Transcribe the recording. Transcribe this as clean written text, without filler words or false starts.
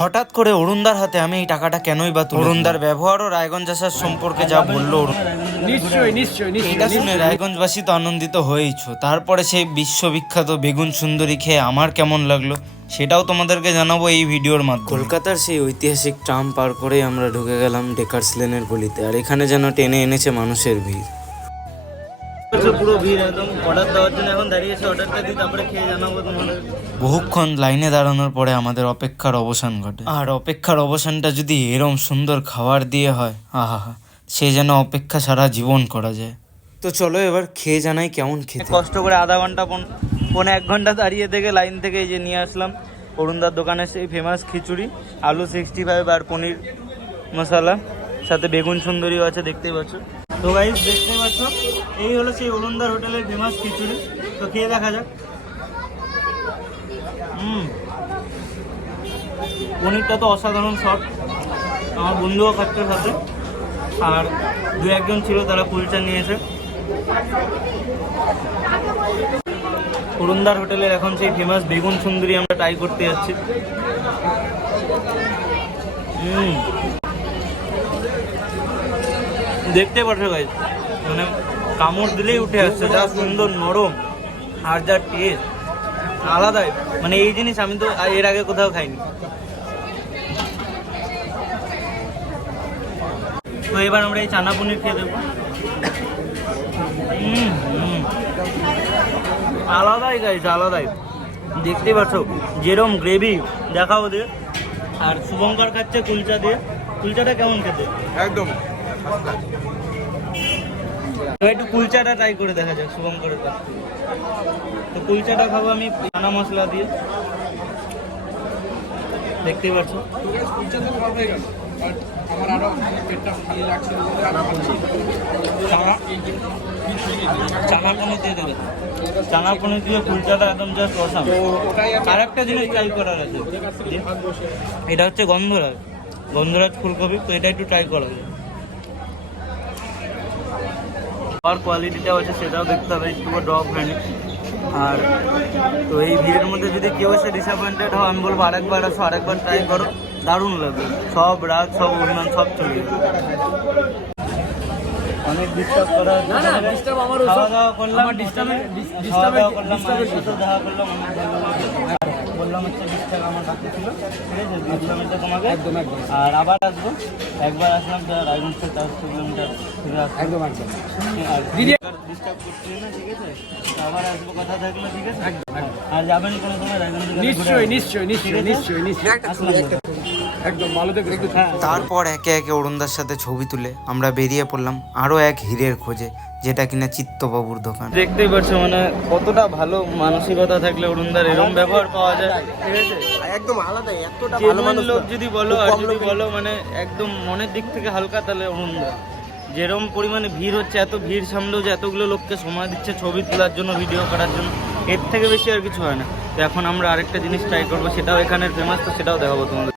হঠাৎ করে অরুণদার হাতে আমি এই টাকাটা কেনই বা তুলি? অরুণদার ব্যবহার ও রায়গঞ্জ আসার সম্পর্কে যা বললো, এটা শুনে রায়গঞ্জবাসী তো আনন্দিত হয়েইছো। তারপরে সেই বিশ্ববিখ্যাত বেগুন সুন্দরী খেয়ে আমার কেমন লাগলো সেটাও তোমাদেরকে জানাবো এই ভিডিওর মাধ্যমে। কলকাতার সেই ঐতিহাসিক ট্রাম পার করেই আমরা ঢুকে গেলাম ডেকার্স লেনের গলিতে, আর এখানে যেন টেনে এনেছে মানুষের ভিড়। পুরো ভিড় একদম অর্ডার দেওয়ার জন্য এখন দাঁড়িয়েছে, অর্ডারটা দিই তারপরে খেয়ে জানাবো তোমাদের। বহুক্ষণ লাইনে দাঁড়ানোর পরে আমাদের অপেক্ষার অবসান ঘটে, আর অপেক্ষার অবসানটা যদি এরম সুন্দর খাবার দিয়ে হয়, আহা, সে যেন অপেক্ষা সারা জীবন করা যায়। তো চলো এবার খেয়ে জানাই কেমন খেতে। কষ্ট করে আধা ঘন্টা পৌনে 1 ঘন্টা দাঁড়িয়ে থেকে লাইন থেকে এই যে নিয়ে আসলাম অরুণদার দোকানে সেই ফেমাস খিচুড়ি, আলু 65 আর পনির মশলা, সাথে বেগুন সুন্দরীও আছে, দেখতেই পাচ্ছ। তো গাইস দেখতেই পাচ্ছ এই হলো সেই অরুণদার হোটেলের ফেমাস খিচুড়ি। তো খেয়ে দেখা যাক। পনিরটা তো অসাধারণ সফট, আমার বন্ধুও খাচ্ছে সাথে, আর 2-1 ছিল তারা কুলচা নিয়েছে। অরুণদার হোটেলের এখন সেই ফেমাস বেগুন সুন্দরী আমরা ট্রাই করতে যাচ্ছি। দেখতে পাচ্ছ গাইস, মানে কামড় দিলেই উঠে আসছে, যা সুন্দর নরম আর যা টেস্ট আলাদাই। মানে এই জিনিস আমি তো এর আগে কোথাও খাইনি। তো এবার আমরা এই চানা পনির খেয়ে দেবো। আলাদাই গাইস, আলাদাই। দেখতেই পাচ্ছ যেরম গ্রেভি, দেখাও দিয়ে। আর শুভঙ্কর খাচ্ছে কুলচা দিয়ে। কুলচাটা কেমন খেতে? একদম একটু কুলচাটা ট্রাই করে দেখা যাক শুভঙ্করের কাছ থেকে। তো কুলচাটা খাবো আমি চানা মশলা দিয়ে, দেখতেই পাচ্ছ। আমার আরো পেটটা ভালো লাগছে, চানা পনির দিয়ে দেবে, চানা পনির দিয়ে কুলচাটা একদম জাস্ট অসাম। আর একটা জিনিস ট্রাই করার আছে, এটা হচ্ছে গন্ধরাজ ফুলকপি। তো এটা একটু ট্রাই করা যায়, আর কোয়ালিটিটাও আছে সেটাও দেখতে হবে, একটু ড্রপ হয়নি। আর তো এই ভিড়ের মধ্যে যদি কেউ এসে ডিসঅ্যাপয়েন্টেড হয়, আমি বলবো আরেকবার আসো, আরেকবার ট্রাই করো, দারুণ লাগবে। সব রাগ, সব অভিমান সব চলে যাবে। অনেক ডিস্টার্ব করা হচ্ছে, খাওয়া দাওয়া করলাম, খাওয়া দাওয়া করলাম, মায়ের সাথে দেখা করলাম, অনেক ভালো লাগলো। বললাম হচ্ছে 20 টাকা আমার বাকি ছিল, ঠিক আছে, দিলাম এটা তোমাকে। আর আবার আসবো, একবার আসলাম রায়গঞ্জ থেকে 400 কিলোমিটার ফিরে আসবো, একদম আর ডিস্টার্ব করছি না, ঠিক আছে। আবার আসবো, কথা থাকলো, ঠিক আছে। আর যাবেন কোনো সময় রায়গঞ্জ? নিশ্চয়ই একদম ভালো দেখে একটু। তারপর একে একে অরুণদার সাথে ছবি তুলে আমরা বেরিয়ে পড়লাম আরো এক হীরের খোঁজে, যেটা কিনা চিত্তবাবুর দোকান। দেখতেই পাচ্ছ মানে কতটা ভালো মানসিকতা থাকলে অরুণদার এরকম ব্যবহার পাওয়া যায়, ঠিক আছে। একদম আলাদা, এতটা ভালো মানুষ লোক যদি বলো, আর যদি বলো মানে একদম মনের দিক থেকে হালকা, তাহলে অরুণদা। যেরকম পরিমাণে ভিড় হচ্ছে, এত ভিড় সামলেও যে এতগুলো লোককে সময় দিচ্ছে ছবি তোলার জন্য, ভিডিও করার জন্য, এর থেকে বেশি আর কিছু হয় না। তো এখন আমরা আরেকটা জিনিস ট্রাই করবো, সেটাও এখানের ফেমাস, তো সেটাও দেখাবো তোমাদের।